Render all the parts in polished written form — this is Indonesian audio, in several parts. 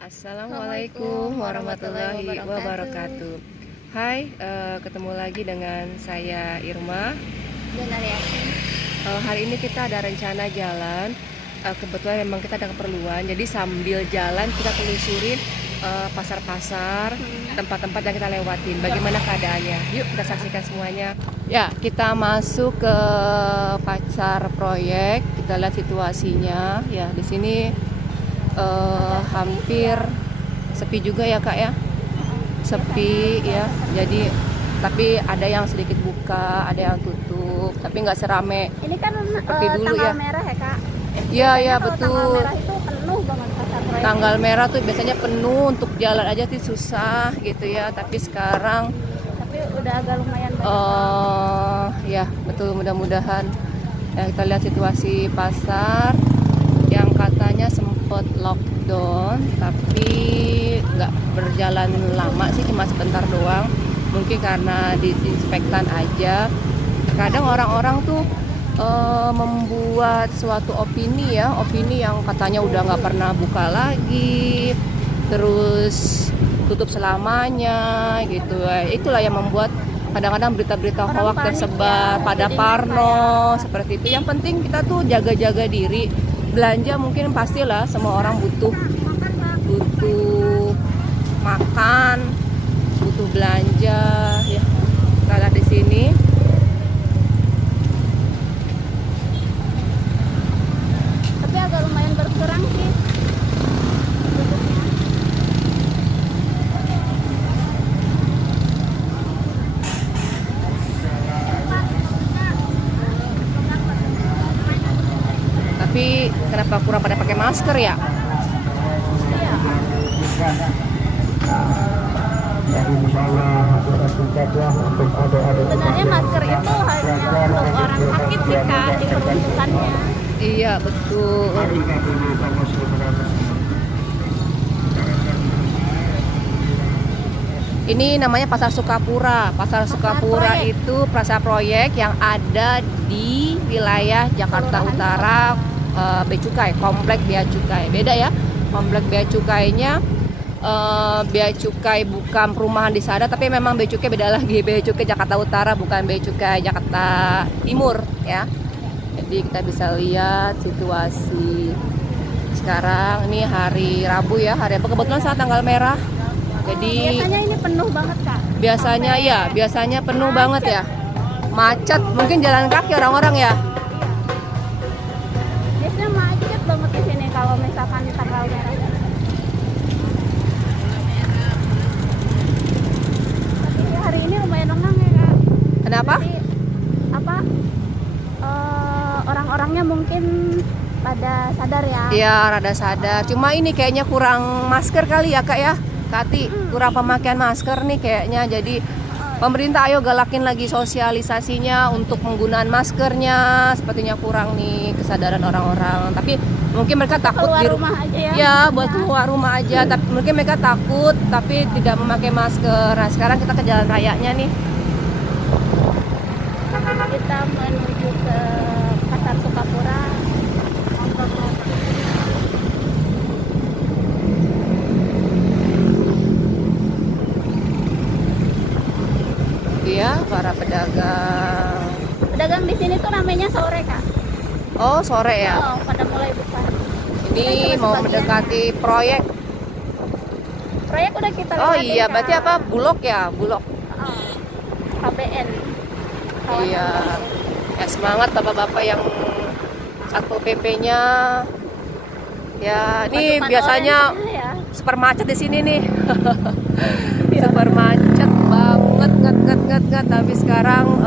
Assalamualaikum warahmatullahi wabarakatuh. Hai, ketemu lagi dengan saya Irma. Dan Ariati. Hari ini kita ada rencana jalan. Kebetulan memang kita ada keperluan. Jadi sambil jalan kita telusurin pasar-pasar, tempat-tempat yang kita lewatin. Bagaimana keadaannya? Yuk kita saksikan semuanya. Ya, kita masuk ke pasar proyek. Kita lihat situasinya. Ya, di sini hampir sepi juga ya kak ya, sepi ya. Jadi tapi ada yang sedikit buka, ada yang tutup, tapi nggak serame Ini kan seperti dulu tanggal ya. merah ya kak. Iya iya Kalau betul. Tanggal merah itu penuh banget pasar proyek. Tanggal merah tuh biasanya penuh, untuk jalan aja sih susah gitu ya. Tapi sekarang Tapi udah agak lumayan banyak. ya betul, mudah-mudahan ya. Kita lihat situasi pasar yang katanya sempat lockdown tapi nggak berjalan lama sih, cuma sebentar doang, mungkin karena disinfektan aja. Kadang orang-orang tuh membuat suatu opini yang katanya udah nggak pernah buka lagi, terus tutup selamanya gitu. Itulah yang membuat kadang-kadang berita-berita hoax tersebar pada parno seperti itu. Yang penting kita tuh jaga-jaga diri. Belanja mungkin pastilah semua orang butuh makan, butuh belanja ya. Kita lihat di sini. Tapi agak lumayan berkurang sih tutupnya. Tapi kenapa kurang pada pakai masker ya? Iya. Sebenarnya masker itu hanya untuk orang sakit sih kak, diperuntukannya. Iya betul. Ini namanya Pasar Sukapura. Pasar Sukapura itu pasar proyek yang ada di wilayah Jakarta Utara, Bea Cukai, Komplek Bea Cukai. Beda ya, Komplek Bea Cukainya, Bea Cukai bukan perumahan di sana, tapi memang Bea Cukai beda lagi. Bea Cukai Jakarta Utara, bukan Bea Cukai Jakarta Timur ya. Jadi kita bisa lihat situasi sekarang. Ini hari Rabu ya, hari Rabu kebetulan saat tanggal merah. Jadi Biasanya ini penuh banget kak. biasanya ya, biasanya penuh banget ya. Macet, mungkin jalan kaki orang-orang ya. Biasanya macet banget di sini kalau misalkan di tanggal merah. Tapi hari ini lumayan lengang ya kak. Kenapa? Jadi, orang-orangnya mungkin pada sadar ya. Iya, rada sadar. Cuma ini kayaknya kurang masker kali ya kak ya. Kati, kurang pemakaian masker nih kayaknya. Jadi pemerintah ayo galakin lagi sosialisasinya untuk penggunaan maskernya. Sepertinya kurang nih kesadaran orang-orang. Tapi mungkin mereka takut Keluar di rumah aja ya. ya buat keluar rumah aja. Tapi mungkin mereka takut tapi tidak memakai masker. Nah sekarang kita ke jalan rayanya nih. Kita menuju ke Pasar Sukapura. Iya, para pedagang. Pedagang di sini tuh namanya sore kak. Oh sore ya. Oh, pada mulai buka. Ini mau mendekati proyek. Proyek udah kita Oh lewatin, iya, Kak. berarti apa? Bulog ya, Bulog. Oh, KBN. Iya. Ya semangat bapak-bapak yang Satpol PP-nya. Ya, ini Pasukan biasanya orange ya. super macet di sini nih. Super macet banget, nget. Tapi sekarang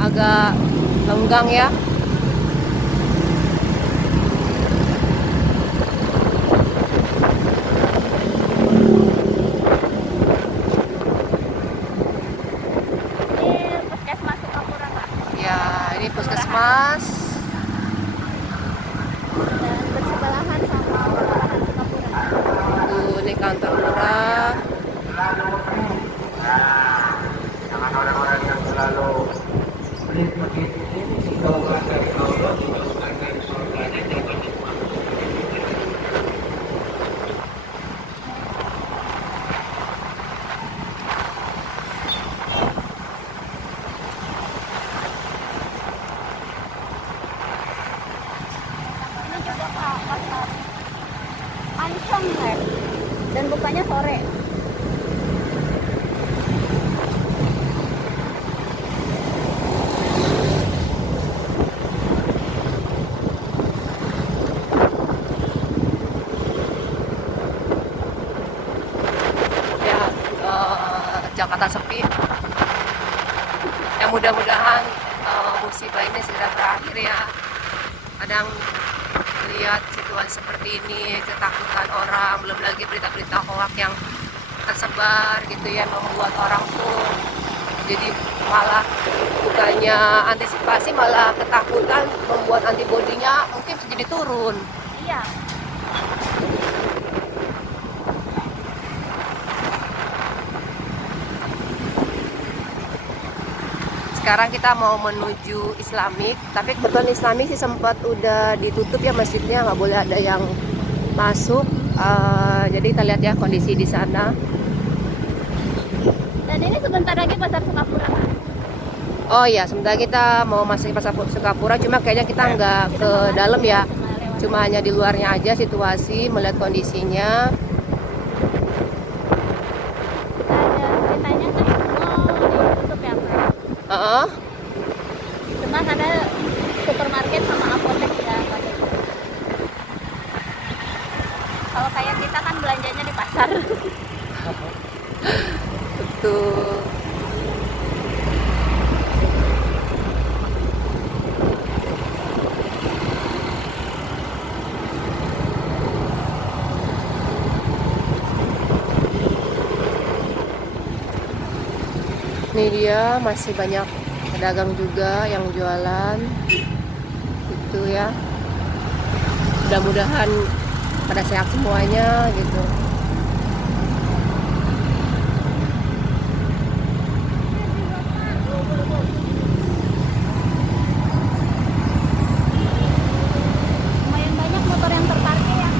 agak lenggang ya. Ini puskesmas Sukapura kak. Ya, ini puskesmas. Dan bersebelahan sama Kelurahan Sukapura. Ini kantor lurah. Jangan orang-orang yang selalu pelit begitu ini Lancong Lab. Dan bukanya sore. Ya, Jakarta sepi. Ya mudah-mudahan musibah ini segera berakhir ya. Kadang lihat situasi seperti ini, ketakutan orang, belum lagi berita-berita hoak yang tersebar gitu ya, membuat orang tuh jadi malah bukannya antisipasi, malah ketakutan, membuat antibodinya mungkin bisa jadi turun. Iya. Sekarang kita mau menuju Islamik, tapi kebetulan Islamik sih sempat udah ditutup ya masjidnya, nggak boleh ada yang masuk. Jadi kita lihat ya kondisi di sana. Dan ini sebentar lagi pasar Sukapura kan? Oh iya, sebentar kita mau masuk pasar Sukapura, cuma kayaknya kita nggak ke dalam ya, cuma hanya di luarnya aja situasi, melihat kondisinya. Ada beritanya kan mall ditutup ya Kak? Heeh. Cuma ada supermarket sama apotek ya Kak. Kalau kayak kita kan belanjanya di pasar. Betul. Ini dia masih banyak pedagang juga yang jualan gitu ya. Mudah-mudahan pada sehat semuanya gitu. Lumayan banyak motor yang terparkir ya.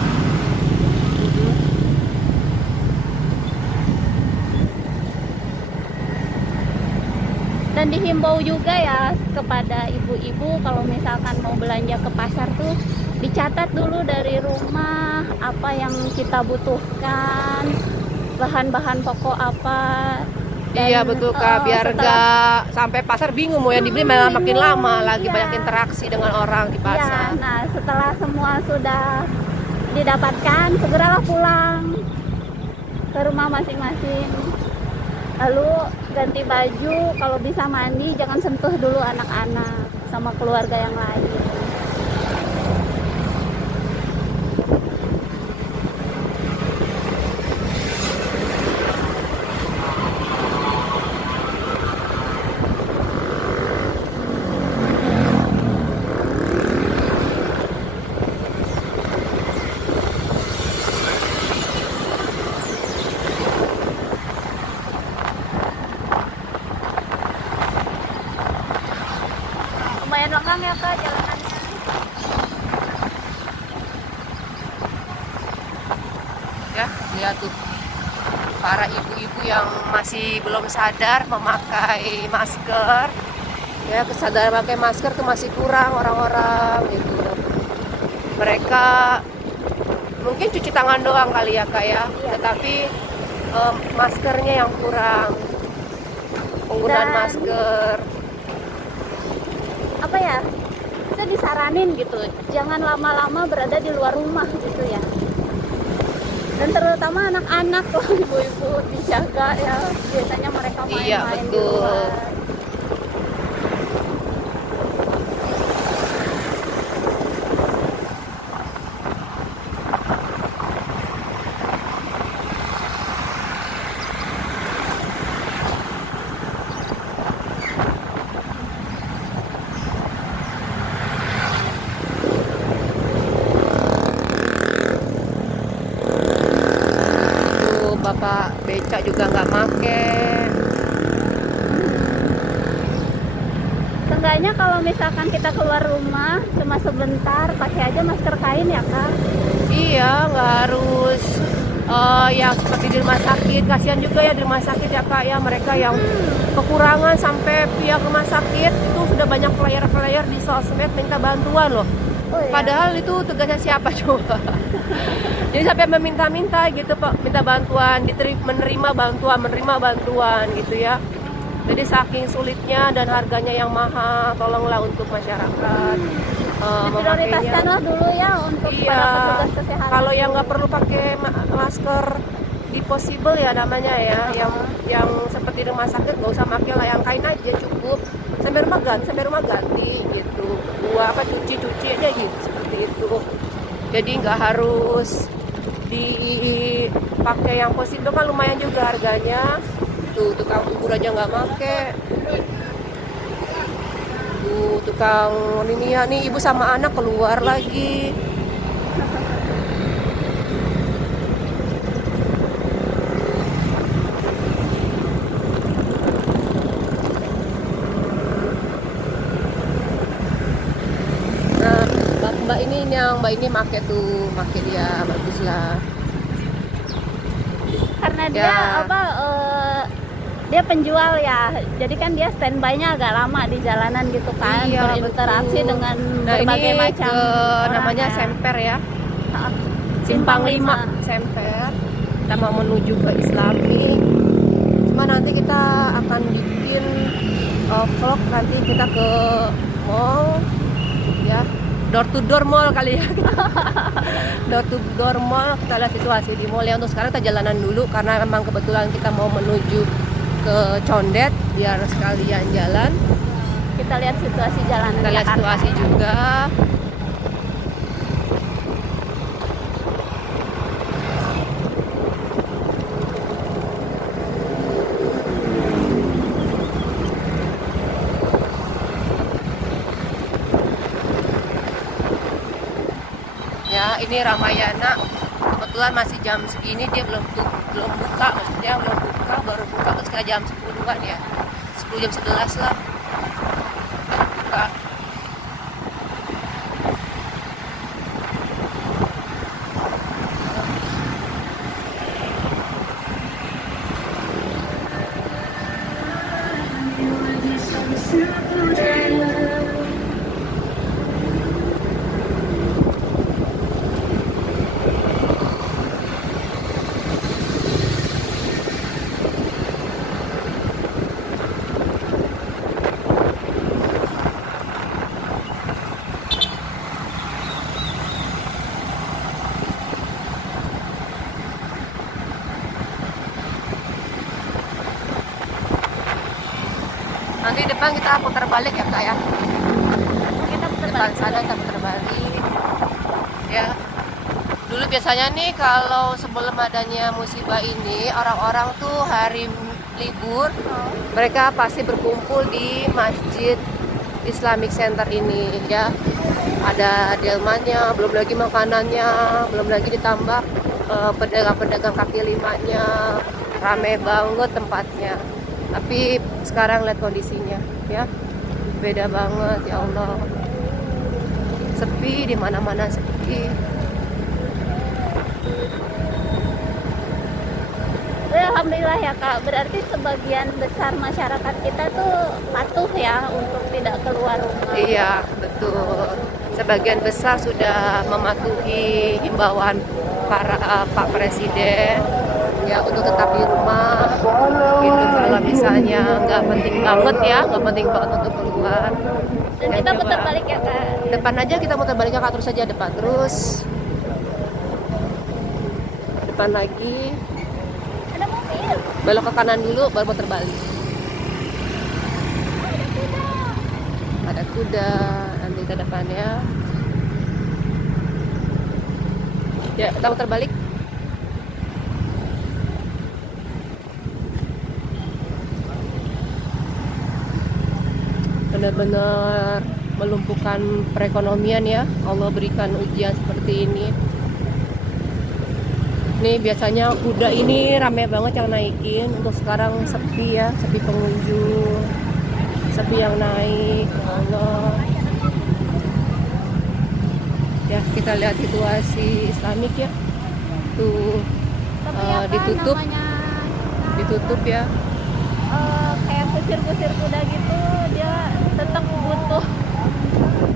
Dan dihimbau juga ya kepada ibu-ibu kalau misalkan mau belanja ke pasar tuh dicatat dulu dari rumah apa yang kita butuhkan, bahan-bahan pokok apa. Dan, Iya betul Kak, biar nggak sampai pasar bingung mau yang dibeli malah makin bingung, lama lagi, iya. banyak interaksi dengan orang di Ya, pasar. nah setelah semua sudah didapatkan, segeralah pulang ke rumah masing-masing. Lalu ganti baju, kalau bisa mandi, jangan sentuh dulu anak-anak sama keluarga yang lain. Lumayan lengang ya Kak jalanannya. Ya, lihat tuh para ibu-ibu yang masih belum sadar memakai masker. Ya, kesadaran pakai masker tuh masih kurang orang-orang gitu. Mereka mungkin cuci tangan doang kali ya Kak ya, tetapi maskernya yang kurang. Penggunaan Dan- masker. Apa ya? Saya disaranin gitu, jangan lama-lama berada di luar rumah gitu ya. Dan terutama anak-anak loh, ibu-ibu dijaga ya. Biasanya mereka Iya, main-main di betul. luar. Tuh bapak beca juga nggak make. Seenggaknya kalau misalkan kita keluar rumah cuma sebentar, pakai aja masker kain ya Kak. Iya, nggak harus yang seperti di rumah sakit. Kasihan juga ya di rumah sakit ya Kak ya, mereka yang kekurangan sampai pihak rumah sakit itu sudah banyak player-player di sosmed minta bantuan loh. Oh, iya. Padahal itu tugasnya siapa coba? Jadi sampai meminta-minta gitu Pak, minta bantuan, menerima bantuan gitu ya. Jadi saking sulitnya dan harganya yang mahal, tolonglah untuk masyarakat Diprioritaskanlah dulu ya untuk Iya, para petugas kesehatan. kalau yang nggak perlu pakai masker di possible ya namanya ya, yang seperti rumah sakit nggak usah pakai lah, yang kain aja cukup sampai rumah ganti gitu, cuci aja gitu seperti itu. Jadi nggak harus dipakai yang possible, kan lumayan juga harganya. Tuh tukang bubur aja nggak make. Tuh tukang ini ya, nih ibu sama anak keluar lagi. Nah, mbak ini make dia bagus lah. Karena dia Ya. dia penjual ya, jadi kan dia standby-nya agak lama di jalanan gitu kan, Iya, berinteraksi betul. dengan Nah, berbagai ini macam orang namanya ya. Semper ya. Ah, Simpang 5 Semper. Kita mau menuju ke Islami. Cuma nanti kita akan bikin vlog, nanti kita ke mall ya. Door to door mall kali ya. Door to door mall, kita lihat situasi di mall ya. Untuk sekarang kita jalanan dulu karena memang kebetulan kita mau menuju ke Condet biar sekalian jalan. Kita lihat situasi jalanan Kita lihat Jakarta. situasi juga. Ya, ini Ramayana. Kebetulan masih jam segini dia belum buka, maksudnya belum buka, baru buka sekitar jam 10-an ya. 10 jam 11 lah. Buka. Nanti depan kita putar balik ya kak ya. Kita putar Depan balik. sana kita putar balik. Ya. Dulu biasanya nih kalau sebelum adanya musibah ini, orang-orang tuh hari libur mereka pasti berkumpul di Masjid Islamic Center ini ya. Ada delmannya, belum lagi makanannya, belum lagi ditambah pedagang-pedagang kaki limanya. Rame banget tempatnya. Tapi sekarang lihat kondisinya ya. Beda banget ya Allah. Sepi, di mana-mana sepi. Alhamdulillah ya Kak, berarti sebagian besar masyarakat kita tuh patuh ya untuk tidak keluar rumah. Iya, betul. Sebagian besar sudah mematuhi himbauan Pak Presiden ya untuk tetap di rumah. Itu kalau misalnya nggak penting banget ya, nggak penting banget untuk keluar. Dan Ya, kita coba. putar balik ya Kak. Depan aja kita muter baliknya Kak, terus aja depan terus. Depan lagi, Ada mobil. belok ke kanan dulu baru muter balik. Ada kuda, nanti ke depannya. Ya, kita muter balik. Benar-benar melumpuhkan perekonomian ya. Allah berikan ujian seperti ini. Nih biasanya kuda ini rame banget yang naikin. Untuk sekarang sepi ya, sepi pengunjung, sepi yang naik. Ya Allah. Ya, kita lihat situasi Islamik ya. Tuh Tapi ya kan ditutup. namanya ditutup ya. kayak kusir-kusir kuda gitu, dia tetap butuh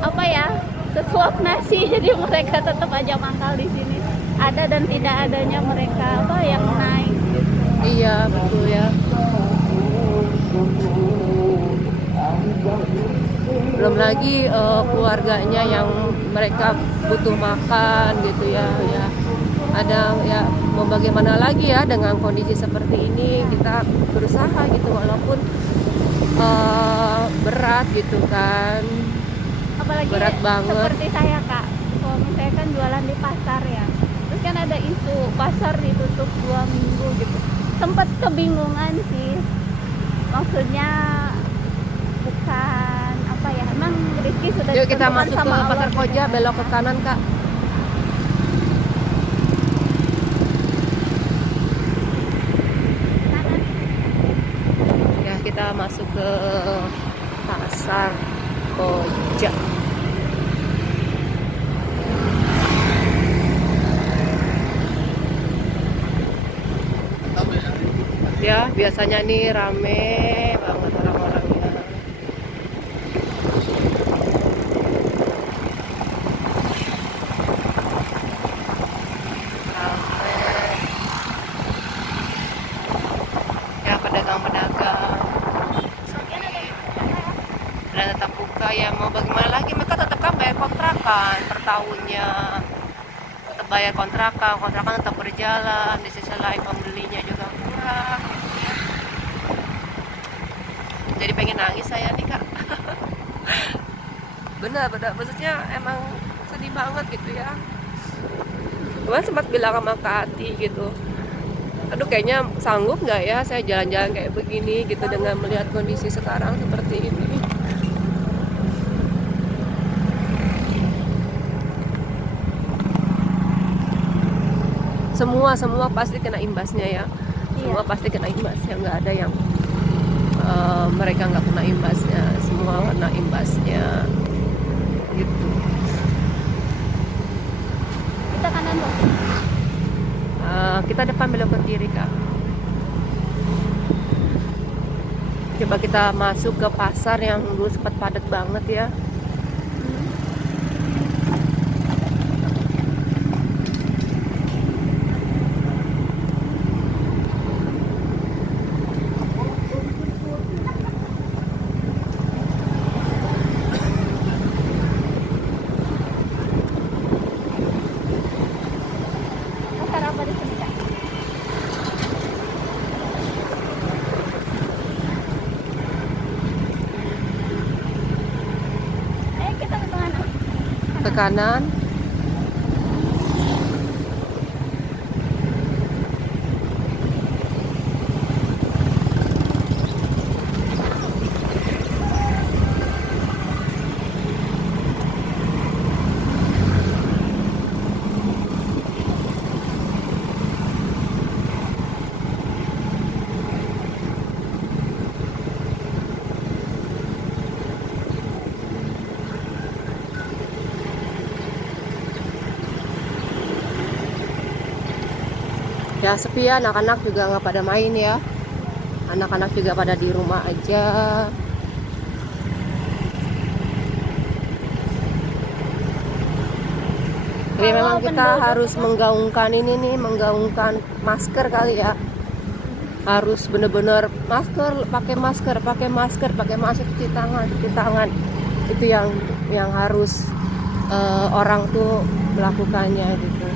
apa ya, sesuap nasi. Jadi mereka tetap aja mangkal di sini. ada dan tidak adanya mereka apa yang naik gitu. Iya betul ya. Belum lagi keluarganya yang mereka butuh makan gitu ya. Ya ada ya, mau bagaimana lagi ya dengan kondisi seperti ini, kita berusaha gitu walaupun berat gitu kan. Apalagi Berat banget. seperti saya kak, suami saya kan jualan di pasar ya, terus kan ada isu pasar ditutup 2 minggu gitu, sempat kebingungan sih, maksudnya bukan apa ya, emang rezeki sudah Yuk kita ditentukan masuk sama ke Allah Pasar gitu Koja, kan. belok ke kanan kak. Kanan. Ya kita masuk ke Pasar Koja. Ya biasanya nih rame banget orang-orangnya. Rame. Ya pedagang-pedagang dan tetap buka ya, mau bagaimana lagi, mereka tetap kan bayar kontrakan per tahunnya, tetap bayar kontrakan tetap berjalan, di sisi lain pembelinya juga kurang. Jadi pengen nangis saya nih kak. Benar maksudnya emang sedih banget gitu ya. Kemarin sempat bilang sama Kak Ati gitu, aduh kayaknya sanggup nggak ya saya jalan-jalan kayak begini gitu dengan melihat kondisi sekarang seperti ini. Semua pasti kena imbasnya ya. Semua Iya. pasti kena imbasnya, nggak ada yang mereka nggak kena imbasnya, semua kena imbasnya gitu. Kita kanan tuh. Kita depan belok ke kiri kak. Coba kita masuk ke pasar yang dulu sempat padat banget ya. Pasar apa di sini kak? Kita ke kanan. Ke kanan. Ya sepi ya, anak-anak juga nggak pada main ya. Anak-anak juga pada di rumah aja. Jadi Kalau memang kita penduduk harus menggaungkan ini nih, menggaungkan masker kali ya. Harus bener-bener masker, pakai masker, cuci tangan. Itu yang harus orang tuh melakukannya gitu.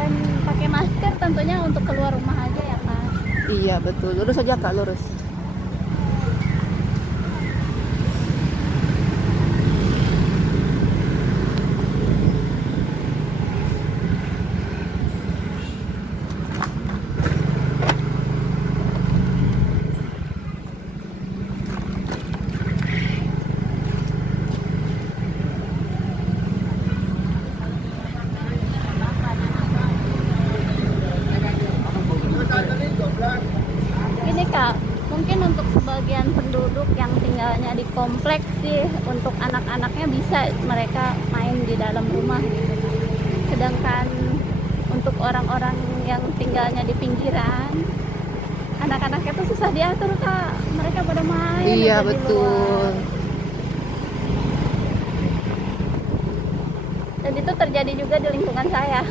dan pakai masker tentunya untuk keluar rumah aja ya kak. Iya betul, lurus aja kak, lurus. Gini kak, mungkin untuk sebagian penduduk yang tinggalnya di kompleks sih, untuk anak-anaknya bisa mereka main di dalam rumah gitu. Sedangkan untuk orang-orang yang tinggalnya di pinggiran, anak-anaknya tuh susah diatur kak, mereka pada main Iya aja di betul. luar. Dan itu terjadi juga di lingkungan saya.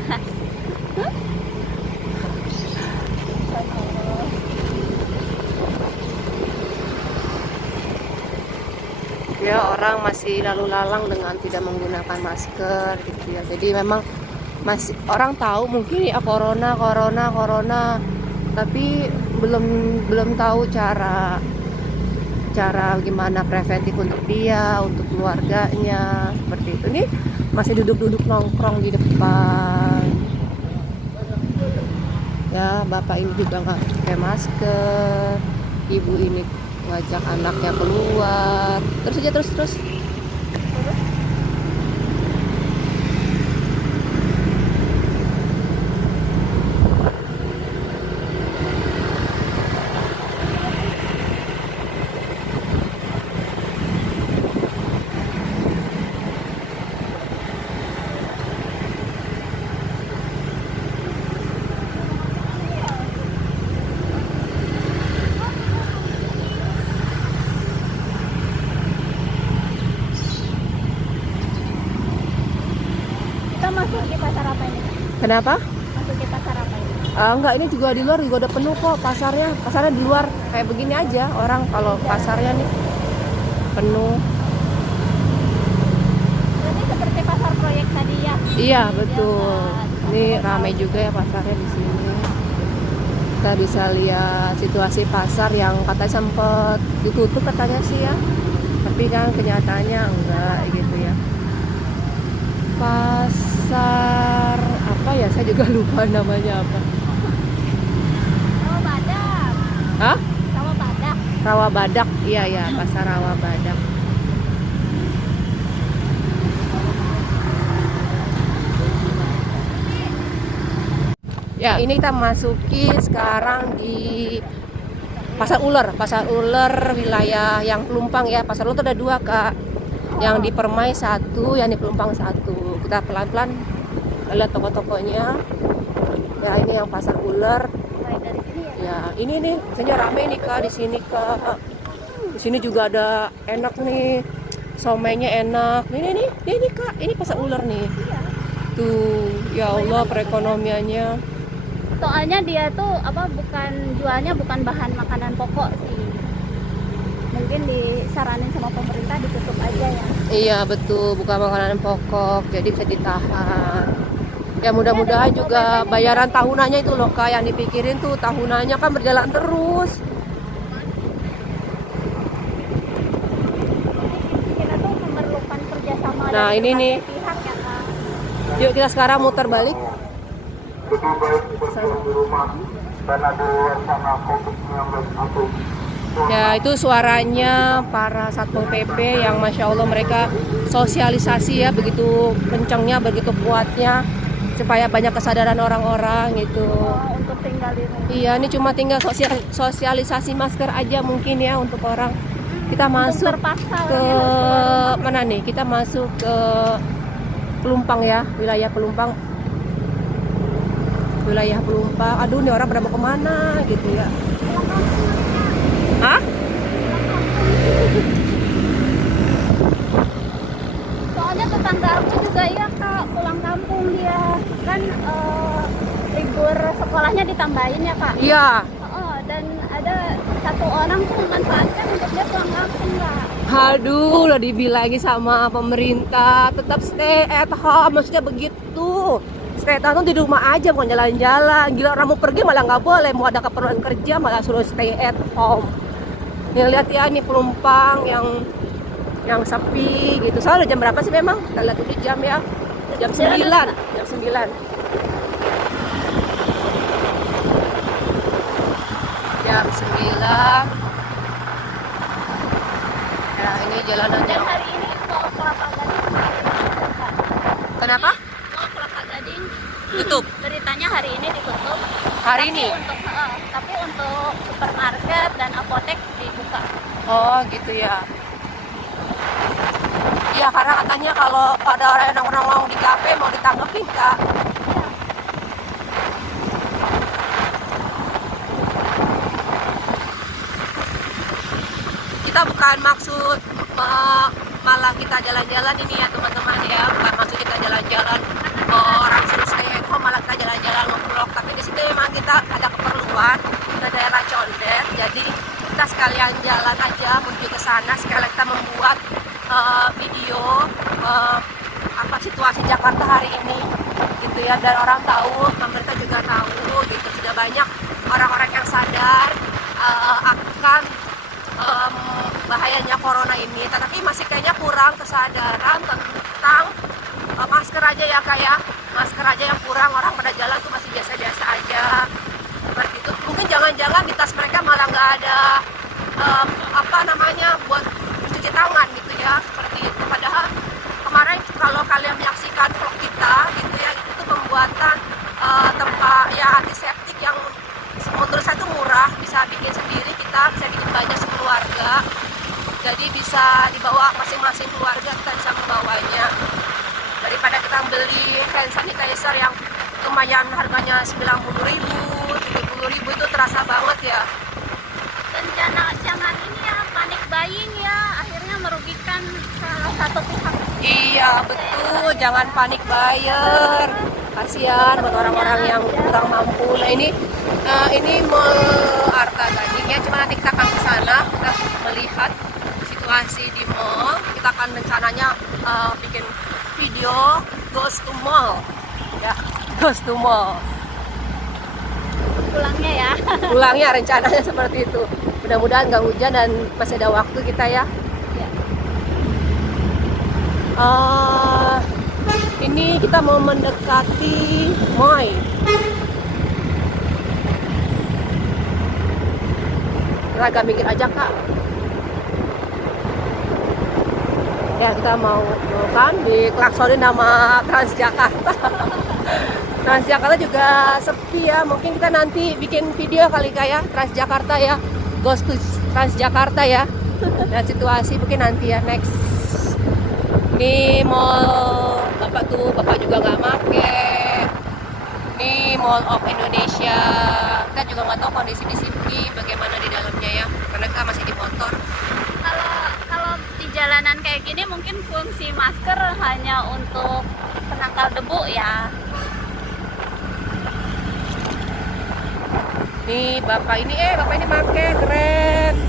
orang masih lalu lalang dengan tidak menggunakan masker gitu ya. Jadi memang masih orang tahu mungkin ya corona, tapi belum tahu cara gimana preventif untuk dia, untuk keluarganya, seperti itu. Ini masih duduk-duduk nongkrong di depan. Ya, bapak ini juga nggak pakai masker. Ibu ini ngajak anaknya keluar. Terus aja terus. Kita masuk di pasar apa ini? Kenapa? Masuk di pasar apa ini? Enggak, ini juga di luar juga udah penuh kok pasarnya. Pasarnya di luar kayak begini aja orang, kalau pasarnya nih penuh. Berarti seperti pasar proyek tadi ya? Iya betul. Ini ramai juga ya pasarnya di sini. Kita bisa lihat situasi pasar yang katanya sempat ditutup katanya sih ya. Tapi kan kenyataannya enggak gitu ya. Pasar apa ya? Saya juga lupa namanya apa. Rawa Badak. Hah? Rawa Badak. Rawa Badak. Iya ya, pasar Rawa Badak. Ya, ini kita masuki sekarang di Pasar Uler wilayah yang Pelumpang ya. Pasar Uler itu ada 2 Kak. Yang di Permai 1, yang di Pelumpang 1. Kita pelan-pelan lihat toko-tokonya. Ya, ini yang Pasar Uler. Mulai dari sini ya? Ya, ini nih, biasanya rame nih Kak di sini Kak. Di sini juga ada enak nih. Somainya enak. Ini Kak, ini Pasar Uler nih. Iya. Tuh, ya Allah perekonomiannya. Soalnya dia tuh bukan jualnya bukan bahan makanan pokok sih. Mungkin disaranin sama pemerintah ditutup aja ya. Iya betul, bukan makanan pokok, jadi bisa ditahan. Ya mudah-mudahan juga bayaran tahunannya itu loh Kak, yang dipikirin tuh tahunannya kan berjalan terus. Kita tuh memerlukan kerjasama Nah, dari ini nih. berbagai pihak ya Kak. Yuk kita sekarang muter balik. Lebih baik berdiam di rumah karena di luar sana COVID-19 itu. Ya itu suaranya para Satpol PP yang Masya Allah mereka sosialisasi ya, begitu kencangnya, begitu kuatnya, supaya banyak kesadaran orang-orang gitu. Untuk tinggal di rumah. Iya, ini cuma tinggal sosialisasi masker aja mungkin ya untuk orang. Kita masuk terpaksa ke mana nih? Kita masuk ke Pelumpang ya, wilayah Pelumpang. Aduh, nih orang pada mau kemana gitu ya? Hah? Soalnya tetangga aku juga ya Kak, pulang kampung dia kan libur sekolahnya ditambahin ya Kak. Iya. Dan ada 1 orang tuh memanfaatkan untuk dia pulang kampung Kak. Aduh, udah dibilangin sama pemerintah tetap stay at home, maksudnya begitu. Stay at home di rumah aja, bukan jalan-jalan. Gila, orang mau pergi malah nggak boleh, mau ada keperluan kerja malah suruh stay at home. Nih lihat ya, nih Pelumpang yang sepi gitu. Soalnya jam berapa sih memang? Kita lihat dulu jam ya. Jam 9. Jam 9. Jam 9. Ya, ini jalanannya. Dan hari ini mau Kelapa Gading. Kenapa? Mau Kelapa Gading. Tutup. Beritanya hari ini ditutup. Hari ini? Tapi untuk supermarket dan apotek dibuka. Oh, gitu ya. Iya, karena katanya kalau ada orang yang nongkrong di kafe mau ditanggepin, Kak. Kita bukan maksud malah kita jalan-jalan ini ya teman-teman ya, bukan maksud kita jalan-jalan orang suruh stay at home malah kita jalan-jalan nge-vlog, tapi di situ memang kita ada keperluan ke daerah Condet, jadi kita sekalian jalan aja menuju ke sana, sekalian kita membuat video apa situasi Jakarta hari ini gitu ya, dan orang tahu, pemerintah juga tahu gitu, sudah banyak orang-orang yang sadar akan bahayanya corona ini, tetapi masih kayaknya kurang kesadaran tentang masker aja ya, kayak masker aja yang kurang, orang pada jalan tuh masih biasa-biasa aja seperti itu. Mungkin jangan-jangan di tas mereka malah nggak ada apa namanya buat cuci tangan gitu ya, seperti itu. Padahal kemarin kalau kalian menyaksikan vlog kita gitu ya, itu pembuatan tempat ya antiseptik yang menurut saya itu murah, bisa bikin sendiri, kita bisa bikin banyak sekeluarga, jadi bisa dibawa masing-masing keluarga, kita bisa membawanya daripada kita beli hand sanitizer yang lumayan harganya 90.000, 70.000, itu terasa banget ya. Dan jangan ini ya, panik buying ya, akhirnya merugikan salah satu pihak. Iya betul, jangan panik buyer, kasihan buat orang-orang yang kurang mampu. Nah ini mall Arta tadinya, cuma nanti kita akan ke sana, kita melihat situasi di mall. Kita akan rencananya bikin video goes to mall, ya, goes to mall. Pulangnya ya. Pulangnya rencananya seperti itu. Mudah-mudahan nggak hujan dan masih ada waktu kita ya. Ini kita mau mendekati Moi. Agak minggir aja kak. Ya kita mau kan diklaksonin nama Transjakarta. Transjakarta juga sepi ya. Mungkin kita nanti bikin video kali kak ya, Transjakarta ya, Ghost to Transjakarta ya. Dan situasi mungkin nanti ya, next. Ini mall bapak juga nggak make. Ini Mall of Indonesia. Kita juga nggak tahu kondisi di sini bagaimana di dalamnya ya, karena kita masih di motor. Kalau di jalanan kayak gini mungkin fungsi masker hanya untuk penangkal debu ya. Nih bapak ini make keren.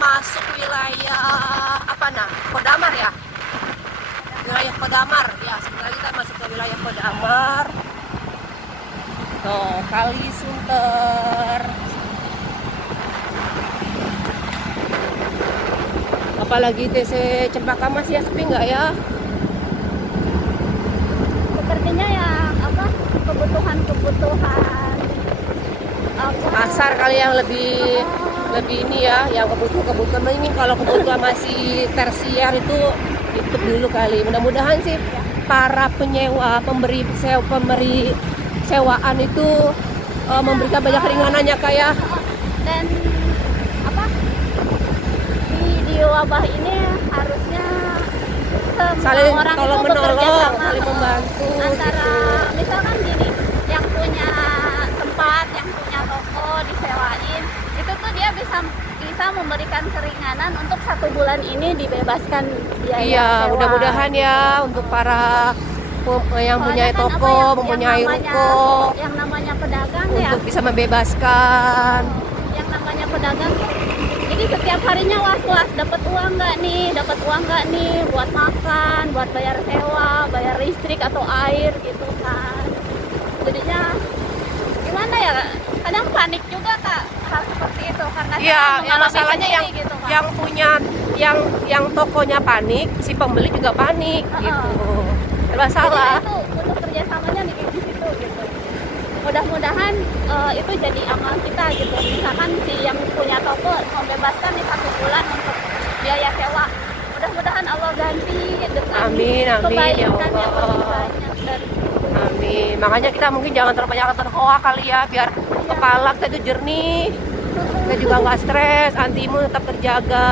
Masuk wilayah Kodamar ya, wilayah Kodamar ya. Sebentar kita masuk ke wilayah Kodamar. Tuh Kali Sunter. Apalagi TC Cempaka Mas ya, sepi nggak ya? Sepertinya yang apa, kebutuhan Pasar kali yang lebih ini ya, yang kebutuhan ini. Kalau kebutuhan masih tersier itu tutup dulu kali. Mudah-mudahan sih para penyewa, pemberi sewaan itu memberikan banyak keringanannya kayak. Dan apa, di wabah ini harusnya saling orang itu tolong bekerja menolong, sama, saling membantu antara gitu. misalkan gini, yang punya tempat, yang punya toko disewain, itu tuh dia bisa memberikan keringanan untuk 1 bulan ini dibebaskan biaya Iya, sewa. mudah-mudahan ya untuk para yang punya Soalnya kan toko, mempunyai ruko, yang namanya pedagang ya, untuk bisa membebaskan. yang namanya pedagang, jadi setiap harinya was-was, dapat uang nggak nih buat makan, buat bayar sewa, bayar listrik atau air gitu kan. Jadinya gimana ya, kadang panik juga kak hal seperti itu, karena Iya, saya yang mengalami masalahnya sendiri yang gitu, Kak. yang punya yang tokonya panik, si pembeli juga panik gitu. Masalah. Jadi itu untuk kerjasamanya nih di situ gitu. Mudah-mudahan itu jadi amal kita gitu. Misalkan si yang punya toko membebaskan nih 1 bulan untuk biaya sewa. Mudah-mudahan Allah ganti dengan Amin, ya kebaikan Allah. yang lebih banyak dan Amin. Makanya kita mungkin jangan terlalu banyak terhoa kali ya, biar kepala kita itu jernih. Kita juga nggak stres, anti imun tetap terjaga.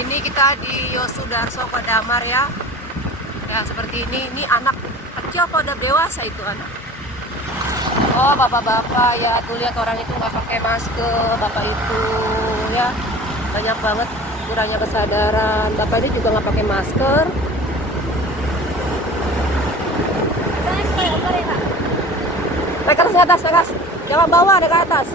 Ini kita di Yosudarso Kodamar ya. Ya seperti ini anak kecil apa udah dewasa itu anak? Oh bapak-bapak ya, tuh lihat orang itu nggak pakai masker, bapak itu ya, banyak banget kurangnya kesadaran. Bapak ini juga nggak pakai masker. Naik ke atas, jangan bawah, naik ke atas.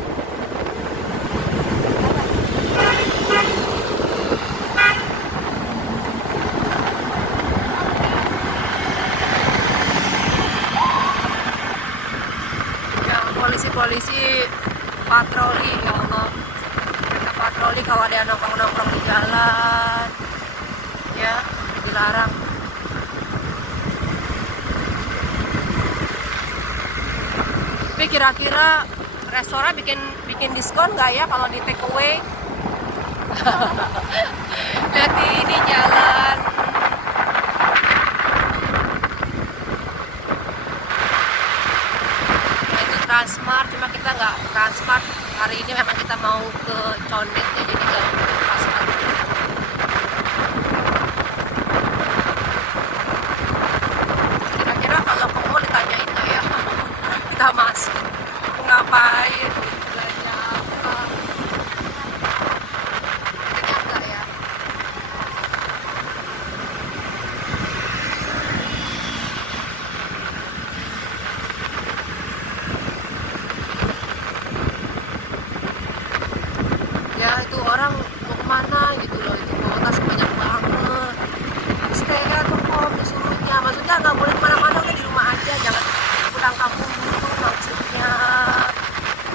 Polisi patroli, ya Allah, mereka patroli kalau ada yang nongkrong-nongkrong di jalan ya, dilarang. Tapi kira-kira restoran bikin diskon nggak ya kalau di take away? Lihat ini jalan. Transmart, cuma kita nggak Transmart hari ini, memang kita mau ke Condet ya, jadi nggak Transmart. Kira-kira kalau ke mall ditanyain nggak ya? Kita masuk ngapain, belanja apa? Kayaknya enggak ya. Ya itu orang mau kemana gitu loh, itu bawa tas banyak banget. Stay at home disuruhnya, maksudnya nggak boleh kemana-mana, udah di rumah aja, jangan pulang kampung dulu maksudnya,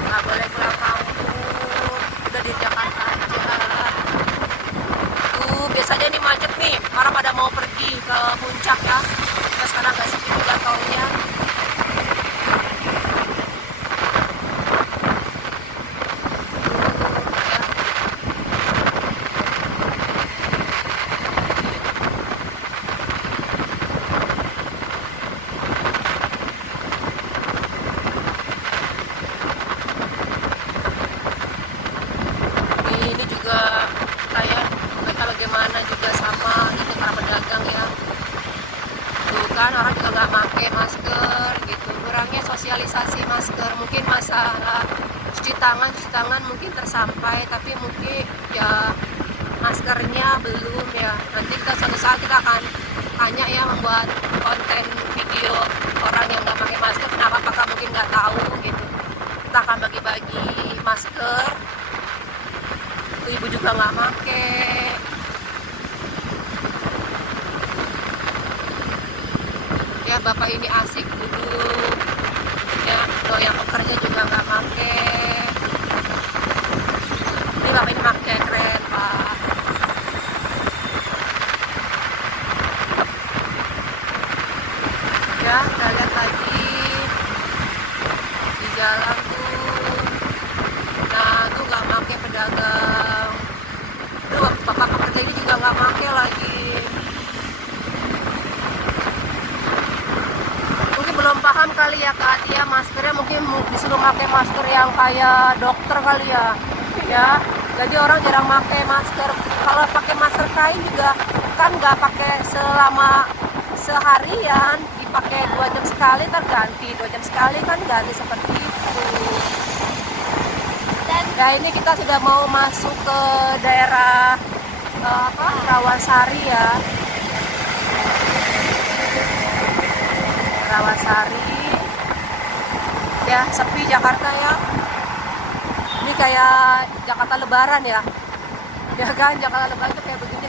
nggak boleh pulang kampung, udah di Jakarta aja. Tuh biasanya ini macet nih, orang pada mau pergi ke puncak ya, terus sekarang nggak sepi juga tolnya. Ini juga kayak mereka bagaimana juga sama gitu, para pedagang ya. Tuh kan orang juga nggak pakai masker gitu, kurangnya sosialisasi masker. Mungkin masalah cuci tangan mungkin tersampai, tapi mungkin ya maskernya belum ya. Nanti kita suatu saat kita akan tanya ya, membuat konten video orang yang nggak pakai masker, kenapa, apakah mungkin nggak tahu gitu. Kita akan bagi-bagi masker. Tuh ibu juga nggak pakai. Ya bapak ini asik duduk ya, tuh yang pekerja juga nggak pakai. Ini bapak ini pakai keren pak. Ya kita lihat lagi di jalan tuh, nah tuh nggak pakai pedagang. Tuh bapak pekerja ini juga nggak pakai lagi. Mungkin belum paham kali ya Kak Atia, maskernya mungkin disuruh pakai masker yang kayak dokter kali ya. Ya, jadi orang jarang pakai masker. Kalau pakai masker kain juga kan nggak pakai selama seharian, dipakai 2 jam sekali terganti, 2 jam sekali kan ganti seperti itu. Dan ya ini kita sudah mau masuk ke daerah Rawasari ya. Rawasari ya, sepi Jakarta ya. Ini kayak Jakarta Lebaran ya, ya kan, Jakarta Lebaran itu kayak begini.